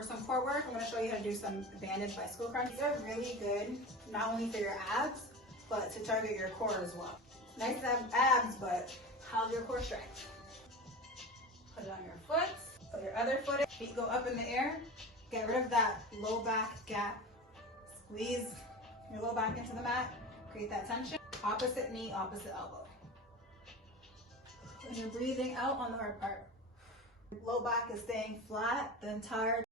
For some core work, I'm going to show you how to do some banded bicycle crunches. These are really good, not only for your abs, but to target your core as well. Nice to have abs, but how's your core strength? Put it on your foot, put your other foot in, feet go up in the air. Get rid of that low back gap. Squeeze your low back into the mat, create that tension. Opposite knee, opposite elbow. And you're breathing out on the hard part. Low back is staying flat the entire